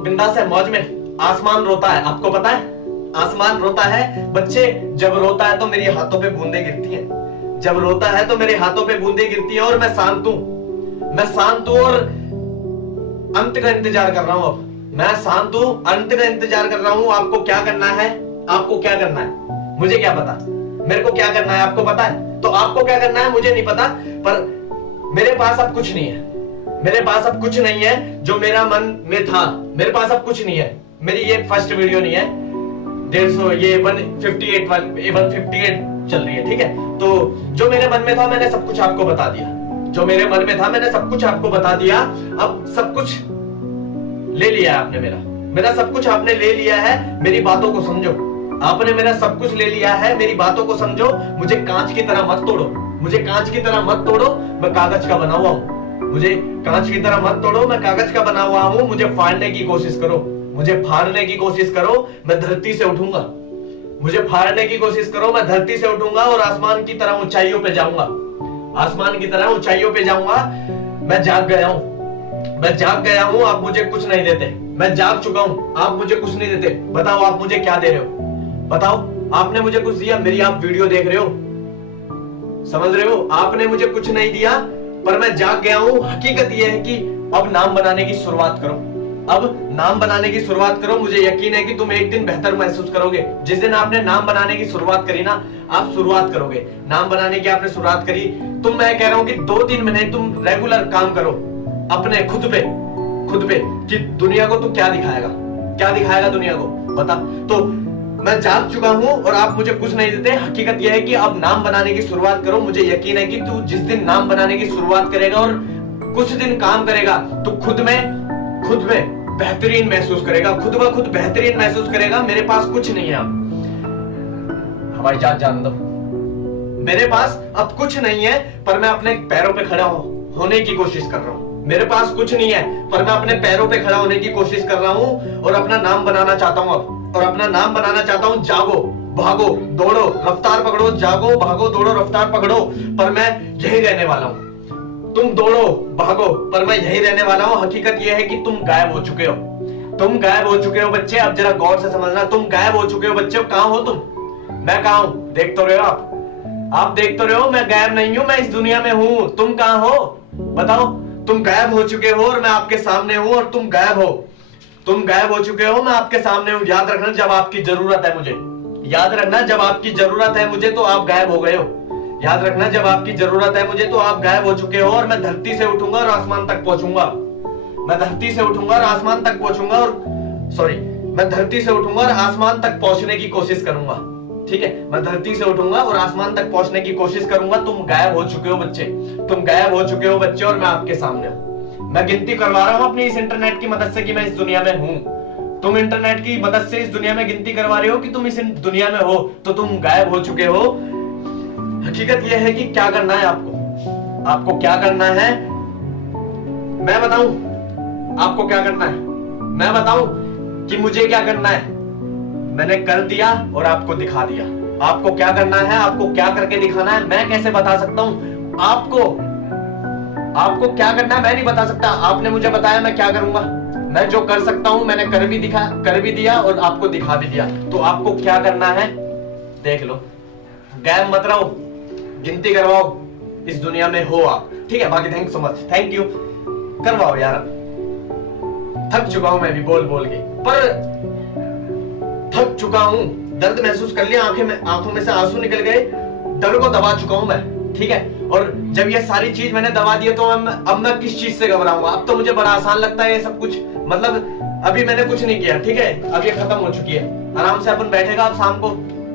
बिंदास है, मौज में। आसमान रोता है, आपको पता है आसमान रोता है बच्चे। जब रोता है तो मेरी हाथों पे बूंदे गिरती हैं, जब रोता है तो मेरे हाथों पे बूंदे गिरती है और मैं शांत हूं, मैं शांत हूं और अंत का इंतजार कर रहा हूं। अब मैं शांत हूं, अंत का इंतजार कर रहा हूं। आपको क्या करना है, आपको क्या करना है मुझे क्या पता, मेरे को क्या करना है आपको पता है, तो आपको क्या करना है मुझे नहीं पता, पर मेरे पास अब कुछ नहीं है, मेरे पास अब कुछ नहीं है जो मेरा मन में था, मेरे पास अब कुछ नहीं है। मेरी ये फर्स्ट वीडियो नहीं है, 150 ये 158 चल रही है, ठीक है। तो जो मेरे मन में था मैंने सब कुछ आपको बता दिया, जो मेरे मन में था मैंने सब कुछ आपको बता दिया। अब सब कुछ ले लिया आपने, मेरा सब कुछ आपने ले लिया है। मेरी बातों को समझो, आपने मेरा सब कुछ ले लिया है, मेरी बातों को समझो। मुझे कांच की तरह मत तोड़ो, मुझे कांच की तरह मत तोड़ो, मैं कागज का बना हुआ हूं। मुझे कांच की तरह मत तोड़ो, मैं कागज का बना हुआ हूं। मुझे फाड़ने की कोशिश करो, मुझे फाड़ने की कोशिश करो, मैं धरती से उठूंगा। मुझे फाड़ने की कोशिश करो, मैं धरती से उठूंगा और आसमान की तरह ऊंचाइयों पे जाऊंगा, आसमान की तरह ऊंचाइयों पे जाऊंगा। मैं जाग गया हूं, मैं जाग गया हूं। आप मुझे कुछ नहीं देते, मैं जाग चुका हूं, आप मुझे कुछ नहीं देते। बताओ आप मुझे क्या दे रहे हो, बताओ आपने मुझे कुछ दिया? मेरी आप वीडियो देख रहे हो, समझ रहे हो, आपने मुझे कुछ नहीं दिया, पर मैं जाग गया हूं। हकीकत यह है कि अब नाम बनाने की शुरुआत करो, अब नाम बनाने की शुरुआत करो। मुझे यकीन है कि तुम एक दिन बेहतर महसूस करोगे। जिस दिन आपने नाम बनाने की शुरुआत करी ना, आप शुरुआत करोगे नाम बनाने की, आपने शुरुआत करी। तुम, मैं कह रहा हूं कि 2-3 महीने तुम रेगुलर काम करो अपने खुद पे कि दुनिया को तू क्या दिखाएगा, क्या दिखाएगा दुनिया को, बता। तो मैं जाग चुका हूं और आप मुझे कुछ नहीं देते। हकीकत यह है कि अब नाम बनाने की शुरुआत करो। मुझे यकीन है कि तू जिस दिन नाम बनाने की शुरुआत करेगा और कुछ दिन काम करेगा, तो खुद में बेहतरीन महसूस करेगा, खुद ब खुद बेहतरीन महसूस करेगा। मेरे पास कुछ नहीं है अब, हवाई जहाज जान दो, मेरे पास अब कुछ नहीं है, पर मैं अपने पैरों पे खड़ा होने की कोशिश कर रहा हूं। मेरे पास कुछ नहीं है, पर मैं अपने पैरों पे खड़ा होने की कोशिश कर रहा हूं और अपना नाम बनाना चाहता हूं अब, और अपना नाम बनाना चाहता हूं। जागो, भागो, दौड़ो, रफ्तार पकड़ो, जागो, भागो, दौड़ो, रफ्तार पकड़ो, पर मैं यही रहने वाला हूं। तुम दौड़ो, भागो, पर मैं यही रहने वाला हूं। हकीकत यह है कि तुम गायब हो चुके हो, तुम गायब हो चुके हो बच्चे। अब जरा गौर से समझना, तुम गायब हो चुके हो बच्चे। कहां हो तुम, मैं कहां हूं, देख तो रहे हो आप देख तो रहे हो, मैं गायब नहीं हूं, मैं इस दुनिया में हूं। तुम कहां हो बताओ? तुम गायब हो चुके हो और मैं आपके सामने हूं, और तुम गायब हो चुके हो, मैं आपके सामने हूं। याद रखना जब आपकी जरूरत है मुझे, याद रखना जब आपकी जरूरत है मुझे, तो आप गायब हो गए हो। याद रखना जब आपकी जरूरत है मुझे, तो आप गायब हो चुके हो। और मैं धरती से उठूंगा और आसमान तक पहुंचूंगा, मैं धरती से उठूंगा और आसमान तक पहुंचूंगा, और मैं धरती से उठूंगा और आसमान तक पहुंचने की कोशिश करूंगा, ठीक है। मैं धरती से उठूंगा और आसमान तक पहुंचने की कोशिश करूंगा। तुम गायब हो चुके हो बच्चे, तुम गायब हो चुके हो बच्चे, और मैं आपके सामने हूं। मैं गिनती करवा रहा हूं अपनी इस इंटरनेट की मदद से कि मैं इस दुनिया में हूं। तुम इंटरनेट की मदद से इस दुनिया में गिनती करवा रहे हो कि तुम इस दुनिया में हो, तो तुम गायब हो चुके हो। हकीकत यह है कि क्या करना है आपको क्या करना है मैं बताऊं? आपको क्या करना है मैं बताऊं कि मुझे क्या करना है? मैंने कर दिया और आपको दिखा दिया। आपको क्या करना है, आपको क्या करके दिखाना है, मैं कैसे बता सकता हूं आपको क्या करना है? मैं नहीं बता सकता। आपने मुझे बताया, मैं क्या करूंगा? मैं जो कर सकता हूं मैंने कर भी दिया और आपको दिखा भी दिया। तो आपको क्या करना है देख लो, गायब मत रहो, गिनती करवाओ, इस दुनिया में हो आप, ठीक है। बाकी thank so much, thank you, करवाओ यार। थक चुका हूं मैं भी बोल के, पर थक चुका हूं, दर्द महसूस कर लिया, आंखों में से आंसू निकल गए, दर्द को दबा चुका हूं मैं, ठीक है। और जब ये सारी चीज मैंने दबा दी तो अब मैं किस चीज से घबराऊंगा? अब तो मुझे बड़ा आसान लगता है ये सब कुछ। मतलब अभी मैंने कुछ नहीं किया, ठीक है, अब ये खत्म हो चुकी है। आराम से अपन बैठेगा अब शाम को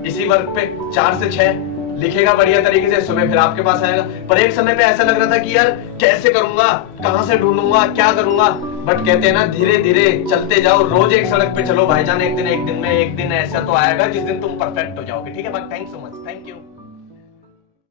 इसी वर्क पे 4 से 6 लिखेगा बढ़िया तरीके से, सुबह फिर आपके पास आएगा। पर एक समय पे ऐसा लग रहा था कि यार कैसे करूंगा, कहां से ढूंढूंगा, क्या करूंगा? बट कहते हैं ना, धीरे धीरे चलते जाओ, रोज एक सड़क पे चलो भाईजान, एक दिन में एक दिन ऐसा तो आएगा जिस दिन तुम परफेक्ट हो जाओगे, ठीक है। But thank so much, thank